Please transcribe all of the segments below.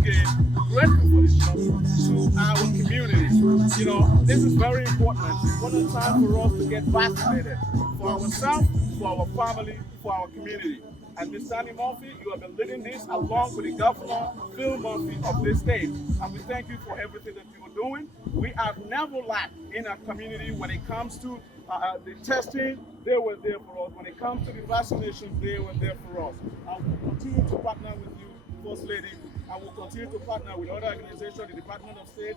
again, grateful for this job to our community. You know, this is very important. It's important time for us to get vaccinated for ourselves, for our family, for our community. And Ms. Tammy Murphy, you have been leading this along with the governor, Phil Murphy of this state. And we thank you for everything that you are doing. We have never lacked in our community when it comes to the testing. They were there for us. When it comes to the vaccinations, they were there for us. And we'll continue to partner with you, First Lady. And we'll continue to partner with other organizations, the Department of State,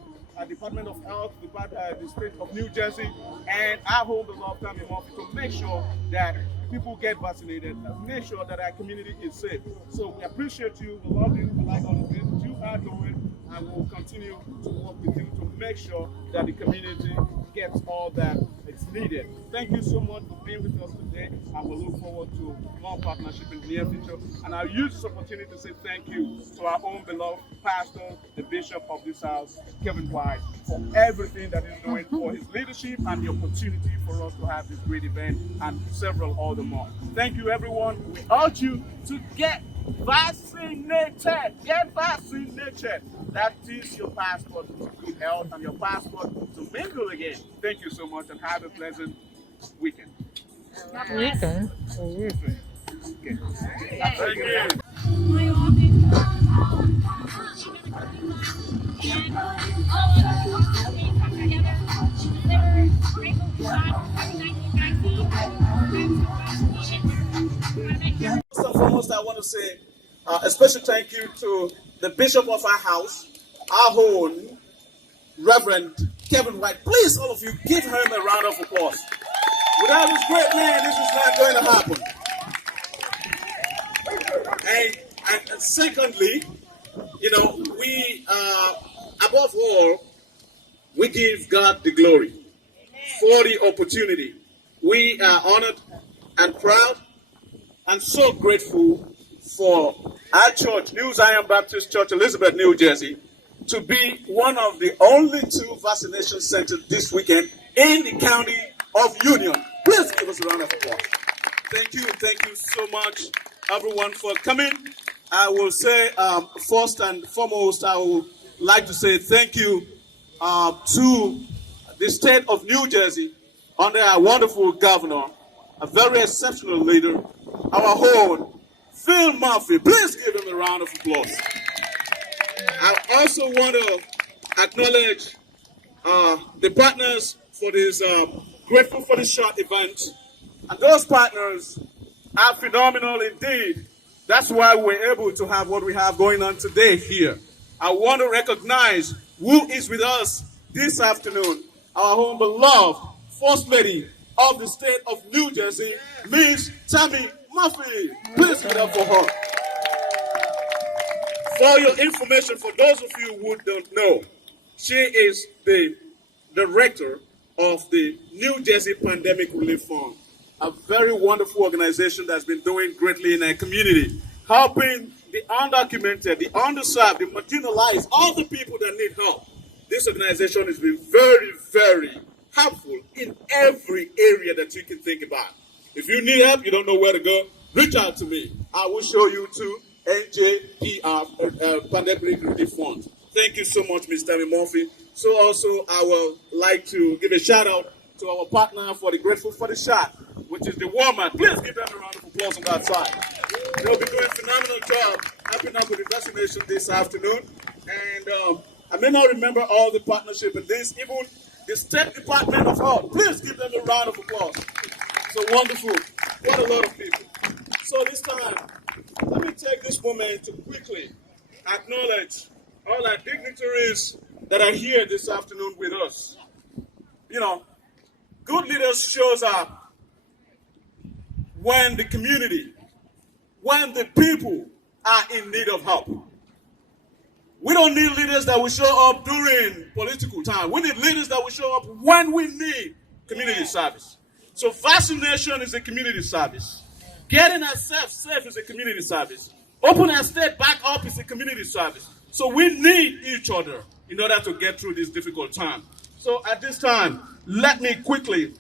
Department of Health, the State of New Jersey, and our home beloved Tammy Murphy to make sure that people get vaccinated and make sure that our community is safe. So we appreciate you, we love you, we like all the things that you are doing, and we'll continue to work with you to make sure that the community gets all that it's needed. Thank you so much for being with us today, and we look forward to more partnership in the near future. And I'll use this opportunity to say thank you to our own beloved pastor, the bishop of this house, Kevin White, for everything that he's doing, for his leadership and the opportunity for us to have this great event and several other more. Thank you, everyone. We urge you to get vaccinated. Get vaccinated. That is your passport to good health and your passport to mingle again. Thank you so much and have a pleasant weekend. Weekend. Okay. Thank you. First and foremost, I want to say a special thank you to the bishop of our house, our own Reverend Kevin White. Please, all of you, give him a round of applause. Without this great man, this is not going to happen. And secondly, you know, we, above all, we give God the glory for the opportunity. We are honored and proud and so grateful for our church, New Zion Baptist Church, Elizabeth, New Jersey, to be one of the only 2 vaccination centers this weekend in the county of Union. Please give us a round of applause. Thank you so much, everyone, for coming. I will say, first and foremost, I would like to say thank you to the state of New Jersey under our wonderful governor, a very exceptional leader, our own Phil Murphy. Please give him a round of applause. I also want to acknowledge the partners for this Grateful for the Shot event. And those partners are phenomenal indeed. That's why we're able to have what we have going on today here. I want to recognize who is with us this afternoon. Our own beloved First Lady of the state of New Jersey, Miss Tammy Murphy. Please give it up for her. For your information, for those of you who don't know, she is the director of the New Jersey Pandemic Relief Fund, a very wonderful organization that's been doing greatly in our community, helping the undocumented, the underserved, the marginalized, all the people that need help. This organization has been very, very helpful in every area that you can think about. If you need help, you don't know where to go, reach out to me. I will show you to NJPR, Pandemic Relief Fund. Thank you so much, Ms. Tammy Murphy. So also, I would like to give a shout out to our partner for the Grateful for the Shot, which is the Walmart. Please give them a round of applause on that side. They'll be doing a phenomenal job helping out with the vaccination this afternoon. And I may not remember all the partnership in this, even the State Department of Health. Please give them a round of applause. So wonderful. What a lot of people. So this time, let me take this moment to quickly acknowledge all our dignitaries that are here this afternoon with us. You know, good leaders shows up when the community, when the people are in need of help. We don't need leaders that will show up during political time. We need leaders that will show up when we need community service. So vaccination is a community service. Getting ourselves safe is a community service. Open our state back up is a community service. So we need each other in order to get through this difficult time. So at this time, let me quickly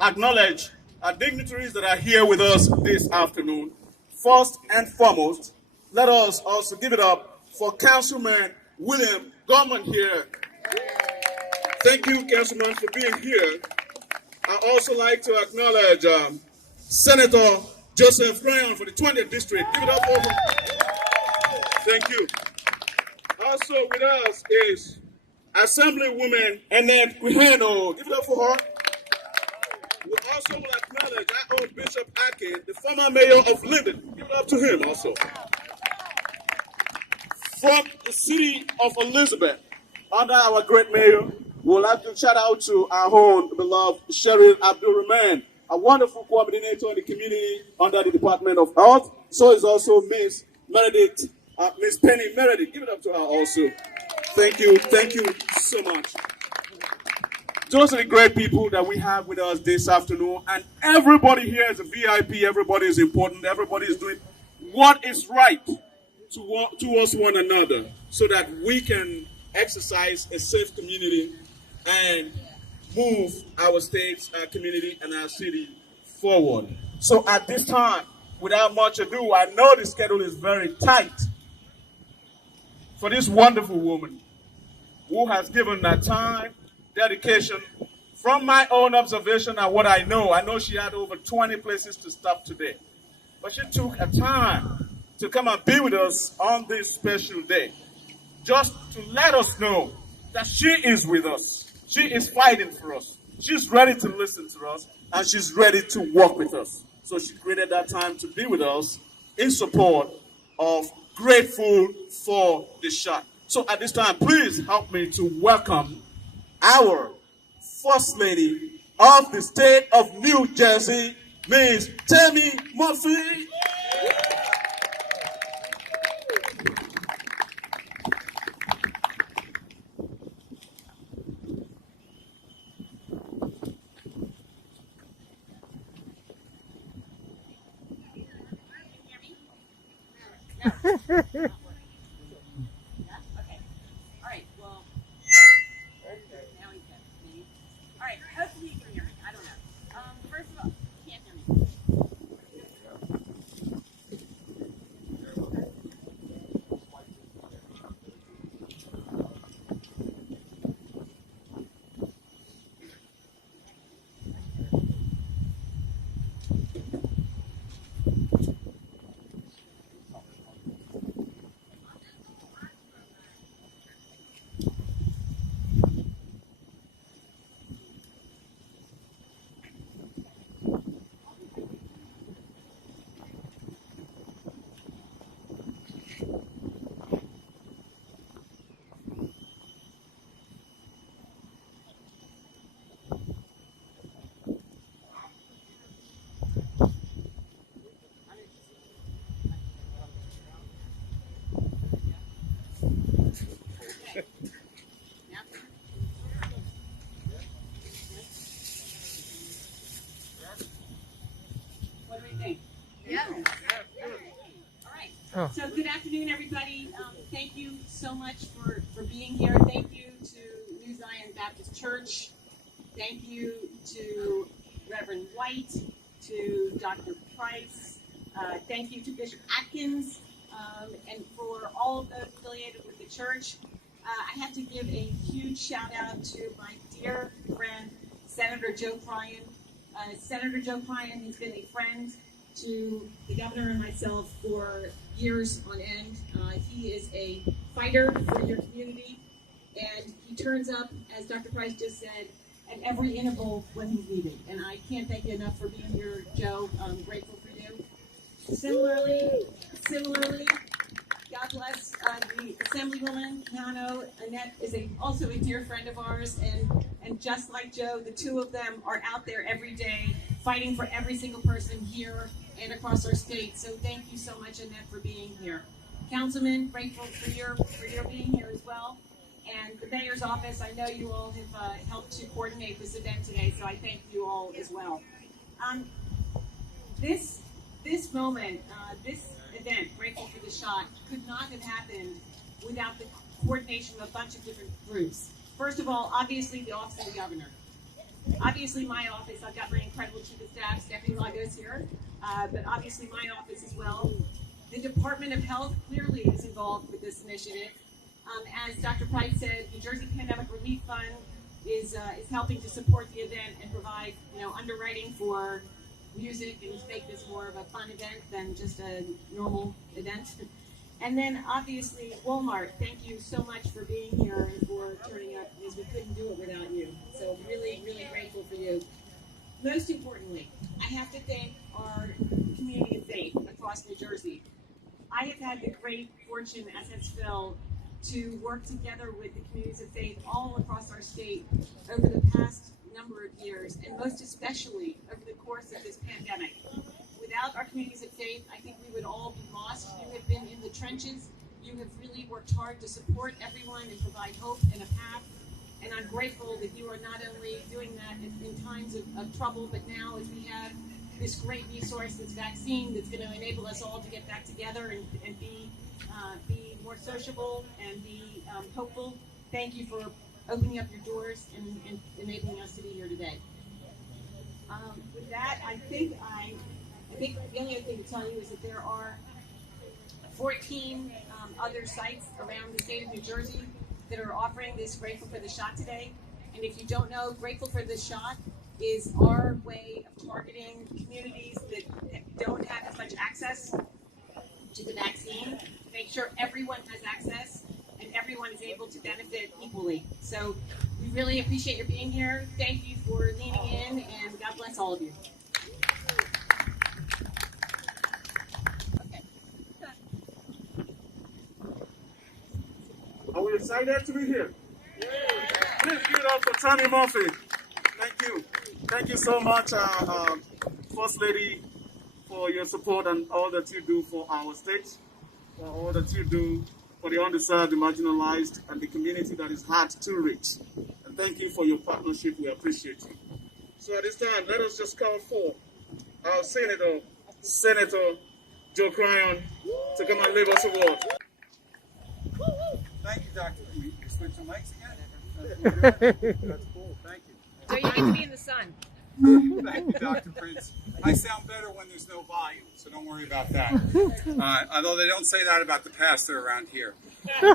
acknowledge our dignitaries that are here with us this afternoon. First and foremost, let us also give it up for Councilman William Gorman here. Thank you, Councilman, for being here. I also like to acknowledge Senator Joseph Ryan for the 20th District. Give it up for him. Thank you. Also with us is Assemblywoman Annette Quijano. Give it up for her. We also will acknowledge our own Bishop Akin, the former mayor of Linden. Give it up to him also. From the city of Elizabeth, under our great mayor, we would like to shout out to our own beloved Cheryl Abdul-Rahman, a wonderful coordinator in the community under the Department of Health. So is also Miss Meredith, Miss Penny Meredith. Give it up to her also. Thank you so much. Those are the great people that we have with us this afternoon, and everybody here is a VIP. Everybody is important. Everybody is doing what is right towards one another, so that we can exercise a safe community and move our states, our community, and our city forward. So at this time, without much ado, I know the schedule is very tight for this wonderful woman who has given her time, dedication. From my own observation and what I know she had over 20 places to stop today. But she took a time to come and be with us on this special day, just to let us know that she is with us. She is fighting for us. She's ready to listen to us, and she's ready to work with us. So she created that time to be with us in support of Grateful for the Shot. So at this time, please help me to welcome our First Lady of the state of New Jersey, Ms. Tammy Murphy. So good afternoon, everybody. Thank you so much for being here. Thank you to New Zion Baptist Church. Thank you to Reverend White, to Dr. Price. Thank you to Bishop Atkins, and for all of those affiliated with the church. I have to give a huge shout out to my dear friend, Senator Joe Cryan. Senator Joe Cryan has been a friend to the governor and myself for years on end. He is a fighter for your community, and he turns up, as Dr. Price just said, at every interval when he's needed. And I can't thank you enough for being here, Joe. I'm grateful for you. Similarly, God bless the Assemblywoman, Keanu. Annette is also a dear friend of ours, and just like Joe, the two of them are out there every day fighting for every single person here and across our state. So thank you so much, Annette, for being here. Councilman, grateful for your being here as well. And the mayor's office, I know you all have helped to coordinate this event today, so I thank you all as well. This moment, this event, Grateful for the Shot, could not have happened without the coordination of a bunch of different groups. First of all, obviously the Office of the Governor. Obviously my office, I've got my incredible chief of staff, Stephanie Lagos here, but obviously my office as well. The Department of Health clearly is involved with this initiative. As Dr. Price said, the Jersey Pandemic Relief Fund is helping to support the event and provide, underwriting for music and to make this more of a fun event than just a normal event. And then obviously Walmart, thank you so much for being here and for turning up, because we couldn't do it without you. So really, really grateful for you. Most importantly, I have to thank our community of faith across New Jersey. I have had the great fortune, as has Phil, to work together with the communities of faith all across our state over the past number of years, and most especially over the course of this pandemic. Without our communities of faith, I think we would all be lost. You have been in the trenches. You have really worked hard to support everyone and provide hope and a path. And I'm grateful that you are not only doing that in times of trouble, but now as we have this great resource, this vaccine, that's going to enable us all to get back together and be more sociable and be hopeful. Thank you for opening up your doors and enabling us to be here today. With that, I think the only other thing to tell you is that there are 14 other sites around the state of New Jersey that are offering this Grateful for the Shot today. And if you don't know, Grateful for the Shot is our way of targeting communities that don't have as much access to the vaccine, make sure everyone has access and everyone is able to benefit equally. So we really appreciate your being here. Thank you for leaning in, and God bless all of you. Are we excited to be here? Please give it up for Tammy Murphy. Thank you. Thank you so much, First Lady, for your support and all that you do for our state, for all that you do for the underserved, the marginalized, and the community that is hard to reach. And thank you for your partnership. We appreciate you. So at this time, let us just call for our Senator Joe Cryon, to come and leave us a word. Thank you, Doctor. We switch the mics again? That's cool. Thank you. So you get to be in the sun. Thank you, Dr. Prince. I sound better when there's no volume, so don't worry about that. Although they don't say that about the pastor around here.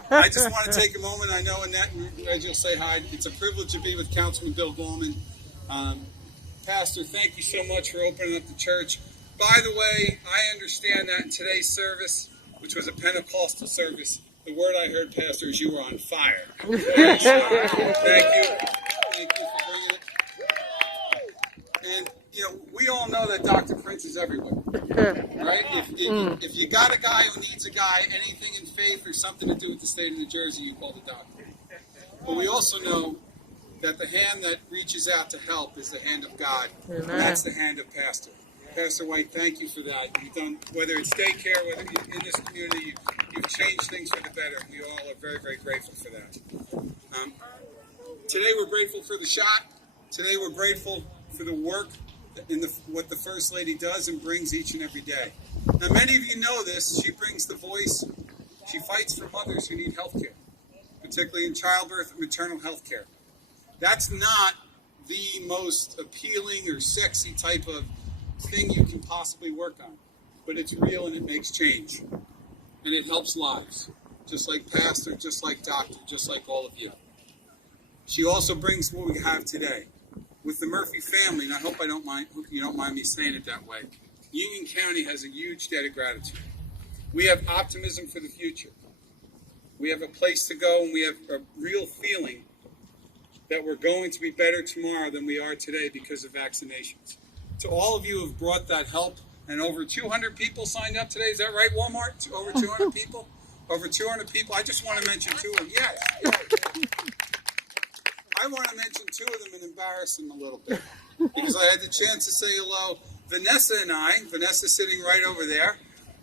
I just want to take a moment. I know Annette and Reggie will say hi. It's a privilege to be with Councilman Bill Gorman. Pastor, thank you so much for opening up the church. By the way, I understand that in today's service, which was a Pentecostal service, the word I heard, Pastor, is you were on fire. Thank you. Thank you for bringing it. And, we all know that Dr. Prince is everywhere, right? If you got a guy who needs a guy, anything in faith or something to do with the state of New Jersey, you call the doctor. But we also know that the hand that reaches out to help is the hand of God. And that's the hand of Pastor. Pastor White, thank you for that. You've done, whether it's daycare, whether in this community, you've changed things for the better. We all are very, very grateful for that. Today we're grateful for the shot. Today we're grateful for the work in what the First Lady does and brings each and every day. Now, many of you know this. She brings the voice. She fights for mothers who need health care, particularly in childbirth and maternal health care. That's not the most appealing or sexy type of thing you can possibly work on, but it's real and it makes change, and it helps lives, just like Pastor, just like Doctor, just like all of you. She also brings what we have today with the Murphy family, and I hope you don't mind me saying it that way. Union County has a huge debt of gratitude. We have optimism for the future. We have a place to go, and we have a real feeling that we're going to be better tomorrow than we are today because of vaccinations. To all of you who have brought that help, and over 200 people signed up today. Is that right, Walmart? Over 200 people? Over 200 people. I just want to mention two of them. Yes. I want to mention two of them and embarrass them a little bit, because I had the chance to say hello. Vanessa and I, Vanessa's sitting right over there.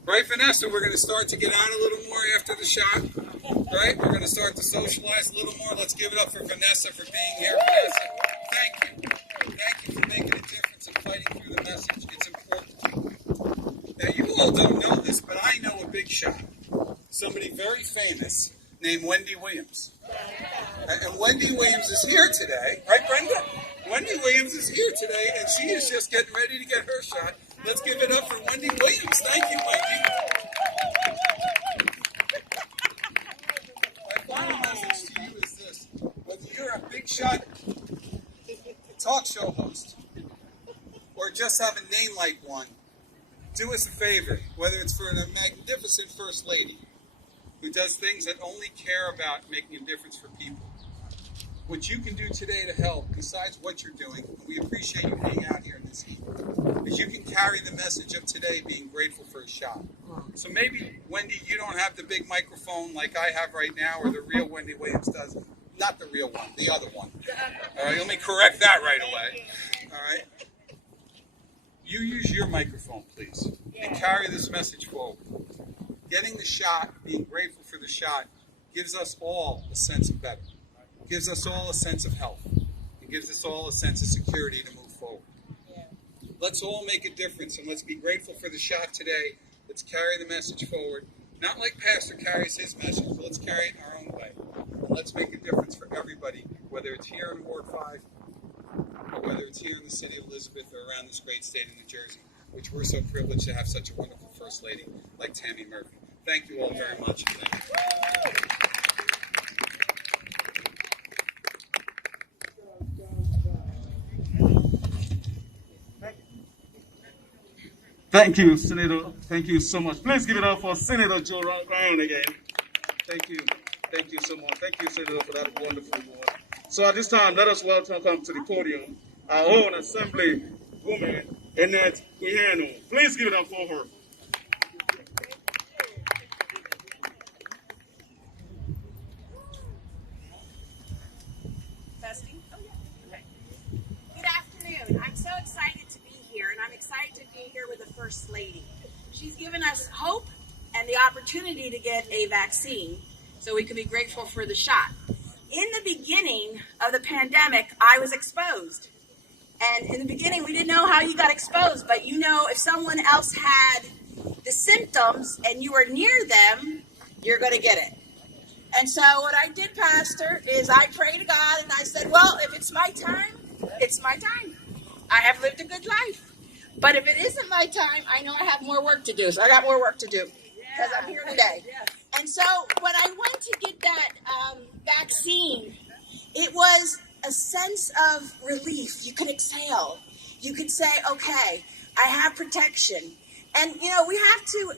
Right, Vanessa? We're going to start to get out a little more after the shot. Right? We're going to start to socialize a little more. Let's give it up for Vanessa for being here. Vanessa, thank you. Thank you for making a difference and fighting through the message. It's important. Now, you all don't know this, but I know a big shot. Somebody very famous named Wendy Williams. And Wendy Williams is here today. Right, Brenda? Wendy Williams is here today, and she is just getting ready to get her shot. Let's give it up for Wendy Williams. Thank you, Wendy. shot talk show host, or just have a name like one, do us a favor, whether it's for a magnificent First Lady who does things that only care about making a difference for people. What you can do today to help, besides what you're doing, we appreciate you hanging out here in this heat, is you can carry the message of today being grateful for a shot. So maybe, Wendy, you don't have the big microphone like I have right now, or the real Wendy Williams does. Not the real one, the other one. All right, let me correct that right away. All right? You use your microphone, please, and carry this message forward. Getting the shot, being grateful for the shot, gives us all a sense of better. Gives us all a sense of health. It gives us all a sense of security to move forward. Let's all make a difference, and let's be grateful for the shot today. Let's carry the message forward. Not like Pastor carries his message, but let's carry it in our own way. And let's make a difference for everybody, whether it's here in Ward 5, or whether it's here in the city of Elizabeth, or around this great state of New Jersey, which we're so privileged to have such a wonderful First Lady like Tammy Murphy. Thank you all very much. Thank you, Senator. Thank you so much. Please give it up for Senator Joe Ryan again. Thank you. Thank you so much. Thank you, Senator, for that wonderful award. So at this time, let us welcome to the podium our own Assembly woman, Adekoya. Please give it up for her. Testing? Oh, yeah. Okay. Good afternoon. I'm so excited to be here, and I'm excited to be here with the First Lady. She's given us hope and the opportunity to get a vaccine, so we can be grateful for the shot. In the beginning of the pandemic, I was exposed. And in the beginning, we didn't know how you got exposed, but you know, if someone else had the symptoms and you were near them, you're going to get it. And so what I did, Pastor, is I prayed to God and I said, well, if it's my time, it's my time. I have lived a good life. But if it isn't my time, I know I have more work to do. So I got more work to do because I'm here today. And so when I went to get that vaccine, it was a sense of relief. You could exhale. You could say, okay, I have protection. And, you know, we have to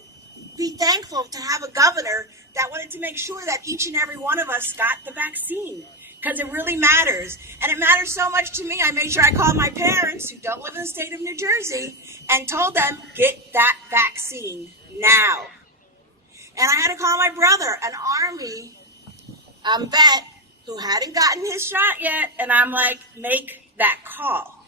be thankful to have a governor that wanted to make sure that each and every one of us got the vaccine, because it really matters. And it matters so much to me. I made sure I called my parents, who don't live in the state of New Jersey, and told them, get that vaccine now. And I had to call my brother, an Army vet who hadn't gotten his shot yet, and I'm like, make that call.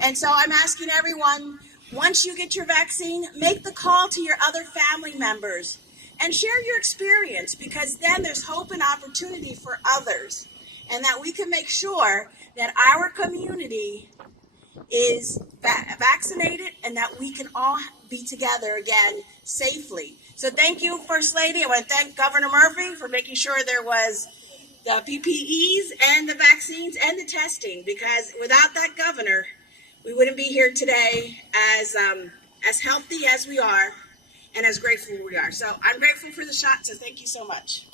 And so I'm asking everyone, once you get your vaccine, make the call to your other family members and share your experience, because then there's hope and opportunity for others, and that we can make sure that our community is vaccinated and that we can all be together again safely. So thank you, First Lady. I want to thank Governor Murphy for making sure there was the PPEs and the vaccines and the testing, because without that governor, we wouldn't be here today as healthy as we are and as grateful we are. So I'm grateful for the shot, so thank you so much.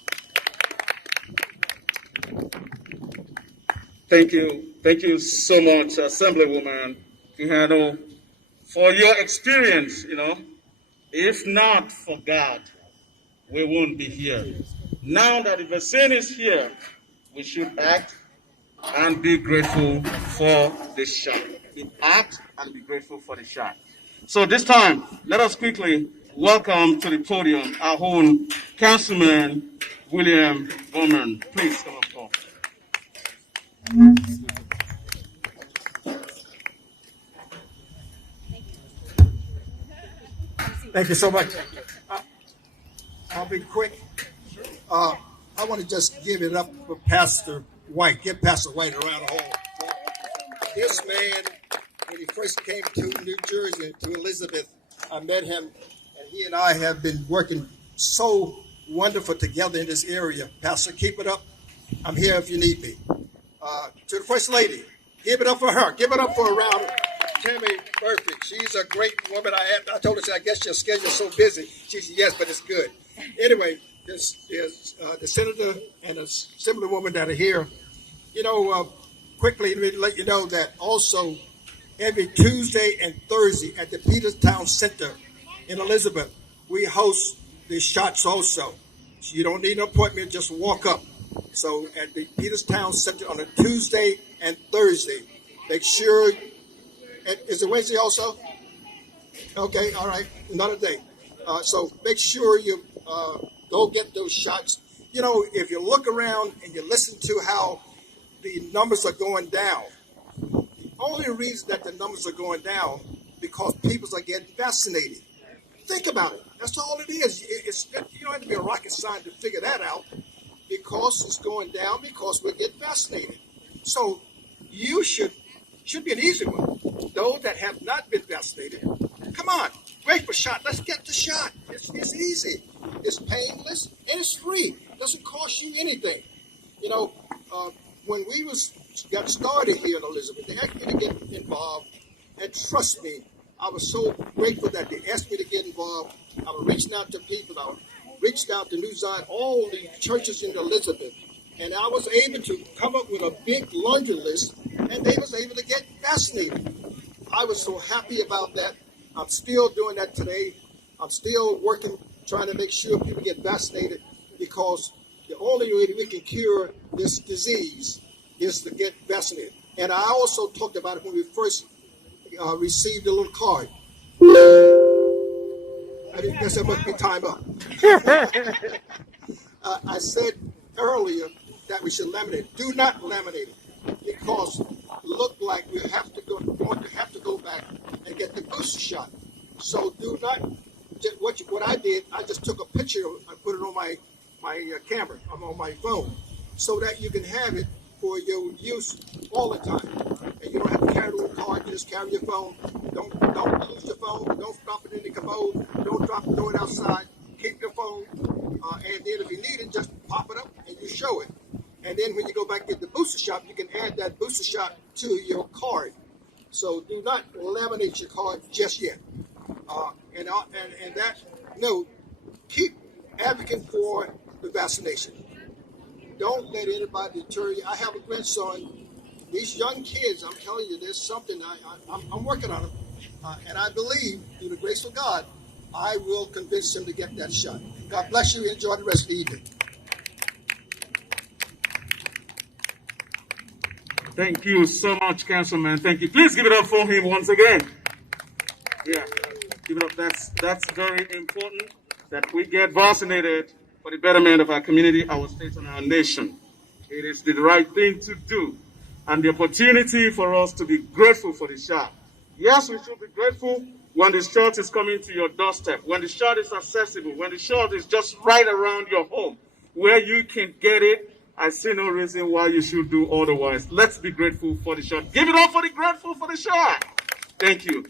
Thank you so much, Assemblywoman Quijano, for your experience. You know, if not for God, we won't be here. Now that the vaccine is here, we should act and be grateful for the shot. We act and be grateful for the shot. So this time, let us quickly welcome to the podium our own Councilman William Bowman. Please come up, Paul. Thank you so much. I'll be quick. I want to just give it up for Pastor White. Give Pastor White a round of applause. This man, when he first came to New Jersey, to Elizabeth, I met him, and he and I have been working so wonderful together in this area. Pastor, keep it up. I'm here if you need me. To the First Lady, give it up for her. Give it up for a round of Tammy Murphy. She's a great woman. I told her, I guess your schedule's so busy. She said, yes, but it's good. Anyway, this is the senator and the assemblywoman that are here. You know, quickly let you know that also every Tuesday and Thursday at the Peterstown Center in Elizabeth, we host the shots also. So you don't need an appointment, just walk up. So at the Peterstown Center on a Tuesday and Thursday, make sure, is it Wednesday also? Okay, all right, another day. So make sure you go get those shots. You know, if you look around and you listen to how the numbers are going down, the only reason that the numbers are going down because people are getting vaccinated. Think about it. That's all it is. You don't have to be a rocket scientist to figure that out, because it's going down because we get vaccinated. So you should be an easy one. Those that have not been vaccinated, come on, wait for shot. Let's get the shot. It's easy. It's painless and it's free. It doesn't cost you anything. You know, when we got started here in Elizabeth, they asked me to get involved, and trust me, I was so grateful that they asked me to get involved. I was reaching out to people. I reached out to New Zion, all the churches in Elizabeth, and I was able to come up with a big laundry list, and they was able to get vaccinated. I was so happy about that. I'm still doing that today. I'm still working, trying to make sure people get vaccinated, because the only way that we can cure this disease is to get vaccinated. And I also talked about it when we first received a little card. I guess that must be time up. I said earlier that we should laminate it. Do not laminate it, because it looked like we going to have to go back and get the booster shot. So do not. What I did, I just took a picture of it. I put it on my camera. I'm on my phone, so that you can have it for your use all the time. And you don't have to carry a little card. You just carry your phone. Don't lose your phone. Don't drop it in the commode. Don't throw it outside. Keep your phone. And then if you need it, just pop it up and you show it. And then when you go back to the booster shot, you can add that booster shot to your card. So do not laminate your card just yet. And that note, keep advocating for the vaccination. Don't let anybody deter you. I have a grandson. These young kids, I'm telling you, there's something I'm working on them. And I believe, through the grace of God, I will convince them to get that shot. God bless you. Enjoy the rest of the evening. Thank you so much, Councilman. Thank you. Please give it up for him once again. Yeah, give it up. That's very important that we get vaccinated for the betterment of our community, our state, and our nation. It is the right thing to do, and the opportunity for us to be grateful for the shot. Yes, we should be grateful when the shot is coming to your doorstep, when the shot is accessible, when the shot is just right around your home, where you can get it. I see no reason why you should do otherwise. Let's be grateful for the shot. Give it up for the grateful for the shot. Thank you.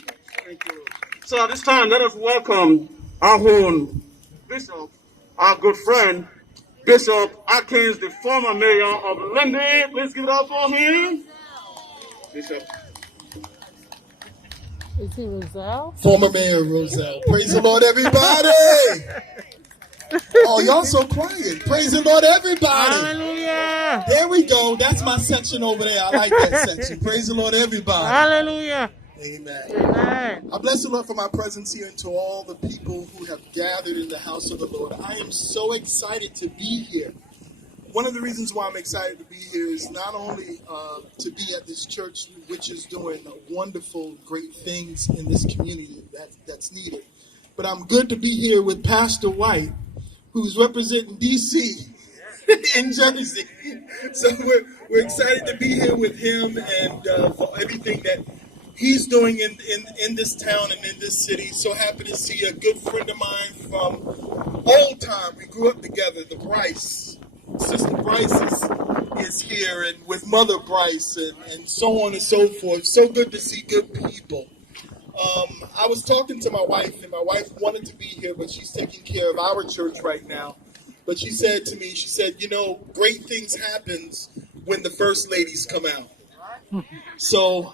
Thank you. So at this time, let us welcome our own Bishop, our good friend, Bishop Atkins, the former mayor of Lindy. Please give it up for him. Bishop. Is he Roselle? Former Mayor Roselle. Praise the Lord, everybody. Oh, y'all so quiet. Praise the Lord, everybody. Hallelujah. There we go. That's my section over there. I like that section. Praise the Lord, everybody. Hallelujah. Amen. Amen. I bless the Lord for my presence here and to all the people who have gathered in the house of the Lord. I am so excited to be here. One of the reasons why I'm excited to be here is not only to be at this church, which is doing wonderful, great things in this community that's needed, but I'm good to be here with Pastor White, who's representing D.C. in Jersey. So we're excited to be here with him and for everything that he's doing in this town and in this city. So happy to see a good friend of mine from old time. We grew up together, the Bryce. Sister Bryce is here, and with Mother Bryce, and so on and so forth. So good to see good people. I was talking to my wife, and my wife wanted to be here, but she's taking care of our church right now. But she said to me, she said, you know, great things happens when the first ladies come out. So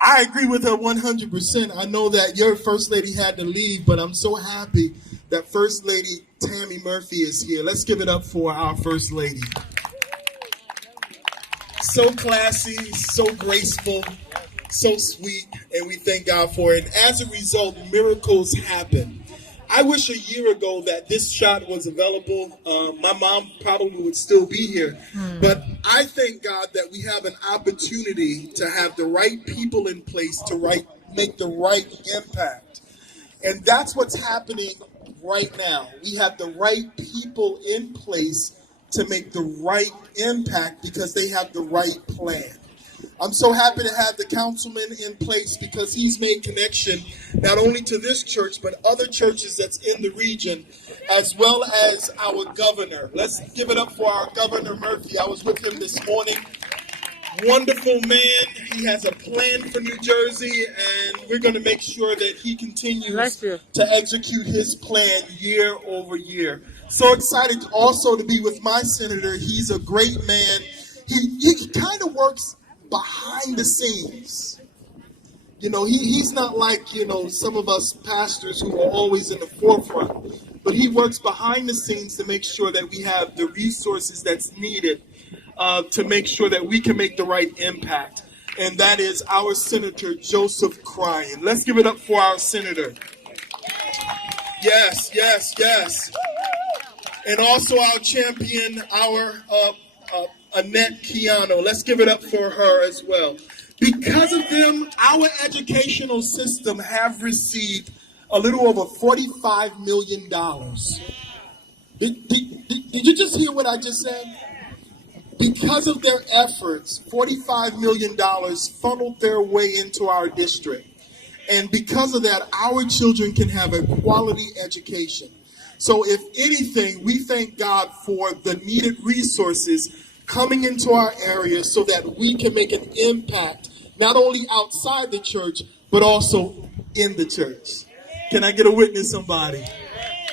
I agree with her 100%. I know that your first lady had to leave, but I'm so happy that First Lady Tammy Murphy is here. Let's give it up for our First Lady. so classy, so graceful, so sweet, and we thank God for it. And as a result, miracles happen. I wish a year ago that this shot was available. My mom probably would still be here. But I thank God that we have an opportunity to have the right people in place to make the right impact. And that's what's happening right now. We have the right people in place to make the right impact because they have the right plan. I'm so happy to have the councilman in place because he's made connection not only to this church, but other churches that's in the region, as well as our governor. Let's give it up for our Governor Murphy. I was with him this morning. Wonderful man. He has a plan for New Jersey, and we're going to make sure that he continues to execute his plan year over year. So excited also to be with my senator. He's a great man. He kind of works behind the scenes. You know, he's not like, you know, some of us pastors who are always in the forefront, but he works behind the scenes to make sure that we have the resources that's needed to make sure that we can make the right impact. And that is our Senator Joseph Cryan. Let's give it up for our senator. Yes, yes, yes. And also our champion, our Annette Keano. Let's give it up for her as well. Because of them, our educational system have received a little over $45 million. Did you just hear what I just said? Because of their efforts, $45 million funneled their way into our district. And because of that, our children can have a quality education. So if anything, we thank God for the needed resources coming into our area so that we can make an impact, not only outside the church, but also in the church. Can I get a witness, somebody?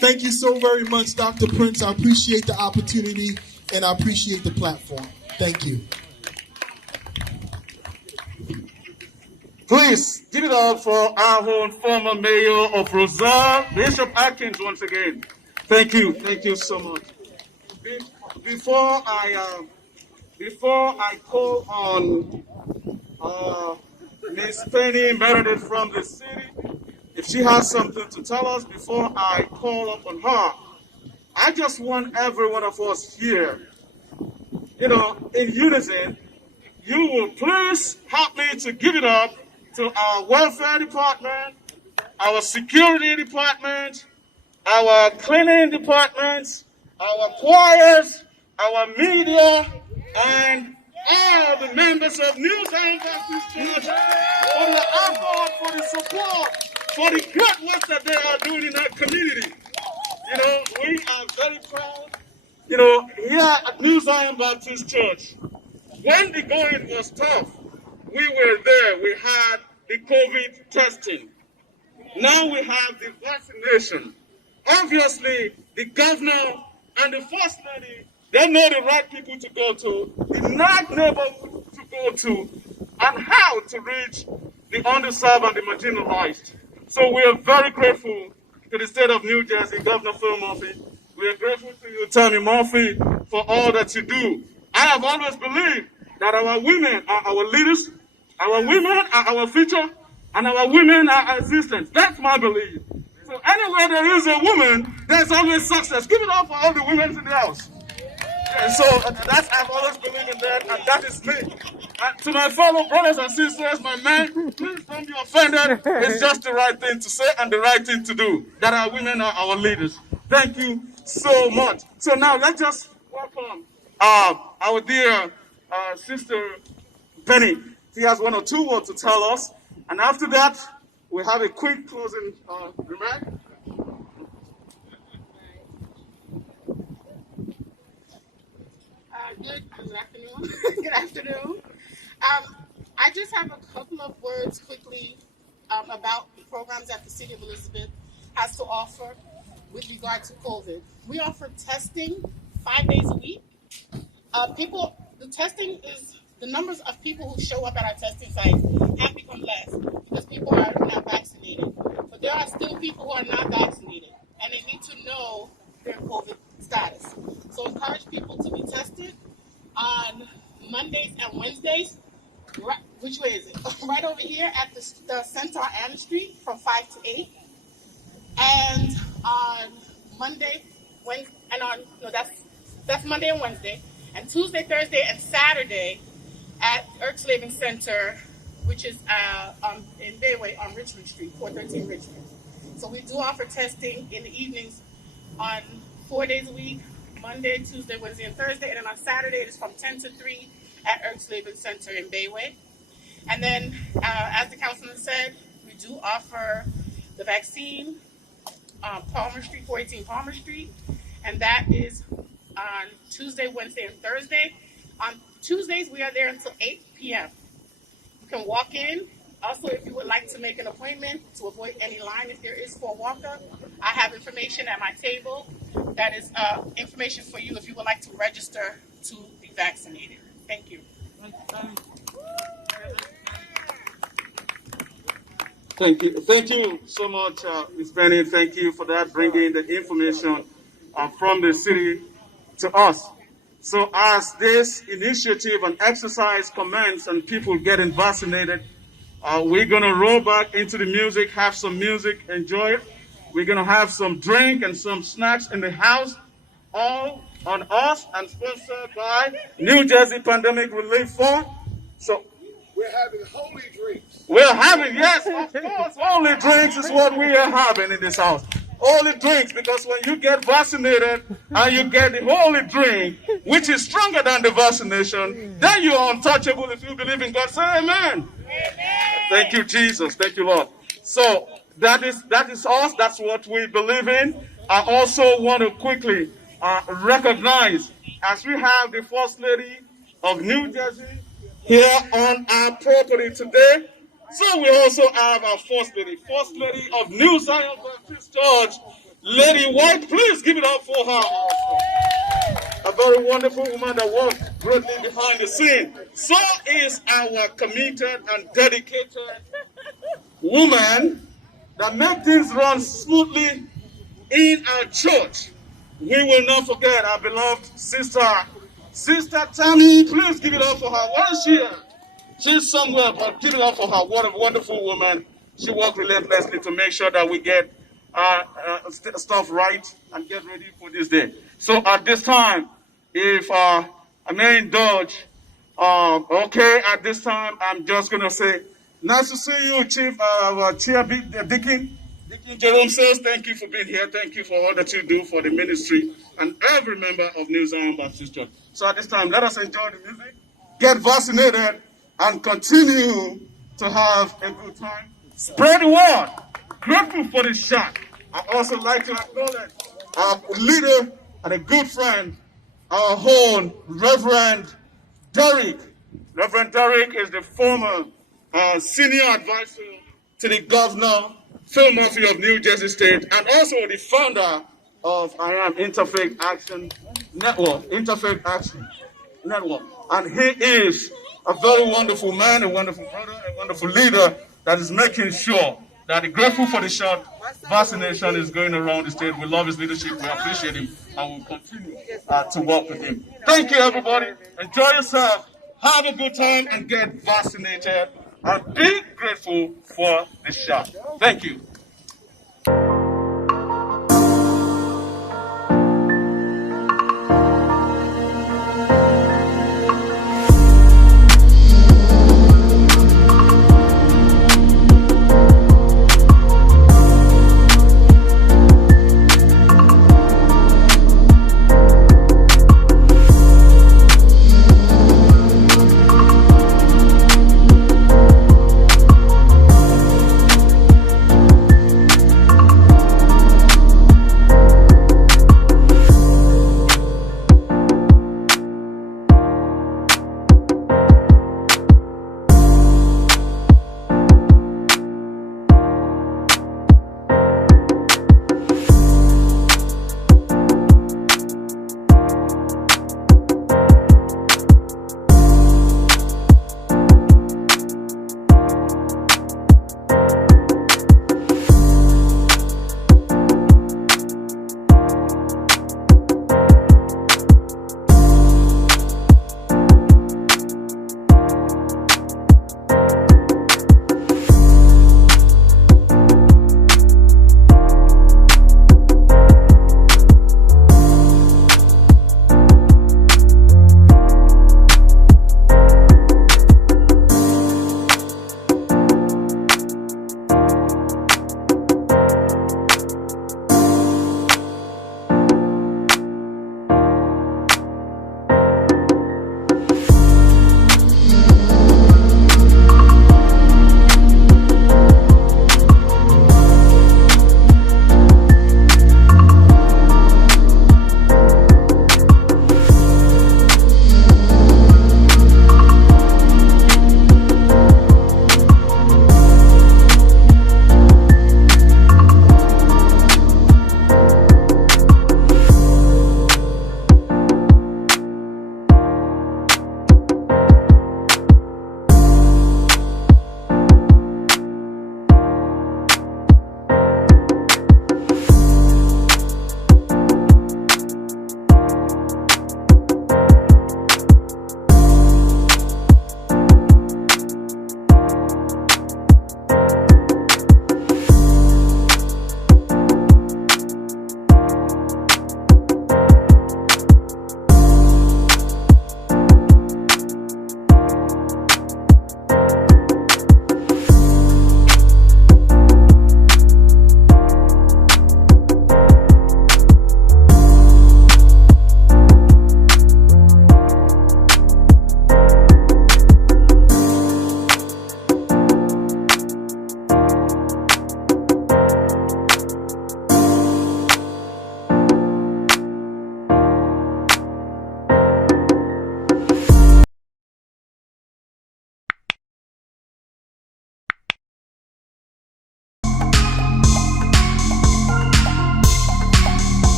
Thank you so very much, Dr. Prince. I appreciate the opportunity, and I appreciate the platform. Thank you. Please give it up for our own former mayor of Roselle, Bishop Atkins, once again. Thank you. Thank you so much. Before I call on Miss Penny Meredith from the city, if she has something to tell us before I call up on her, I just want every one of us here, you know, in unison, you will please help me to give it up to our welfare department, our security department, our cleaning departments, our choirs, our media, and all the members of New Zion Baptist Church for the effort, for the support, for the good work that they are doing in our community. You know, we are very proud. You know, here at New Zion Baptist Church, when the going was tough, we were there. We had the COVID testing. Now we have the vaccination. Obviously, the governor and the first lady, they know the right people to go to, the right neighborhood to go to, and how to reach the underserved and the marginalized. So we are very grateful to the state of New Jersey, Governor Phil Murphy. We are grateful to you, Tammy Murphy, for all that you do. I have always believed that our women are our leaders, our women are our future, and our women are our existence. That's my belief. So anywhere there is a woman, there's always success. Give it up for all the women in the house. And so I've always believed in that, and that is me. And to my fellow brothers and sisters, my men, please don't be offended. It's just the right thing to say and the right thing to do. That our women are our leaders. Thank you so much. So now let's just welcome our dear sister Penny. She has one or two words to tell us, and after that, we have a quick closing remark. Good afternoon. Good afternoon. I just have a couple of words quickly about the programs that the City of Elizabeth has to offer with regard to COVID. We offer testing 5 days a week. The testing is, the numbers of people who show up at our testing sites have become less because people are now vaccinated. But there are still people who are not vaccinated, and they need to know their COVID status. So encourage people to be tested on Mondays and Wednesdays. Center on Ann Street from 5 to 8. And on Monday, that's Monday and Wednesday. And Tuesday, Thursday, and Saturday at Erksleben Center, which is in Bayway on Richmond Street, 413 Richmond. So we do offer testing in the evenings on 4 days a week, Monday, Tuesday, Wednesday, and Thursday. And then on Saturday, it is from 10 to 3 at Erksleben Center in Bayway. And then, as the councilman said, we do offer the vaccine, Palmer Street, 418 Palmer Street, and that is on Tuesday, Wednesday, and Thursday. On Tuesdays, we are there until 8 p.m. You can walk in. Also, if you would like to make an appointment to avoid any line, if there is for a walk-up, I have information at my table. That is information for you if you would like to register to be vaccinated. Thank you. Thank you so much, Ms. Penny. Thank you for that, bringing the information from the city to us. So as this initiative and exercise commence and people getting vaccinated, we're going to roll back into the music, have some music, enjoy it. We're going to have some drink and some snacks in the house, all on us and sponsored by New Jersey Pandemic Relief Fund. So We're having holy drinks. we're having, yes, of course, holy drinks is what we are having in this house. Holy drinks, because when you get vaccinated and you get the holy drink, which is stronger than the vaccination, then you are untouchable if you believe in God. Say amen. Thank you, Jesus. Thank you, Lord. So that is us. That's what we believe in. I also want to quickly recognize, as we have the First Lady of New Jersey here on our property today, so we also have our First Lady of New Zion Baptist Church, Lady White. Please give it up for her also. A very wonderful woman that works greatly behind the scene. So is our committed and dedicated woman that makes things run smoothly in our church. We will not forget our beloved Sister Tammy. Please give it up for her. Where is she at? She's somewhere, but give it up for her. What a wonderful woman. She worked relentlessly to make sure that we get stuff right and get ready for this day. So at this time, if I may indulge, okay, at this time, I'm just going to say, nice to see you, Chief Deacon Jerome says, thank you for being here. Thank you for all that you do for the ministry and every member of New Zion Baptist Church. So at this time, let us enjoy the music, get vaccinated, and continue to have a good time. Spread the word. Grateful for this shot. I also like to acknowledge our leader and a good friend, our own Reverend Derek. Reverend Derek is the former senior advisor to the governor, Phil Murphy of New Jersey State, and also the founder of Interfaith Action Network. And he is a very wonderful man, a wonderful brother, a wonderful leader that is making sure that the Grateful for the Shot vaccination is going around the state. We love his leadership, we appreciate him, and we'll continue to work with him. Thank you, everybody. Enjoy yourself, have a good time, and get vaccinated. And be grateful for the shot. Thank you.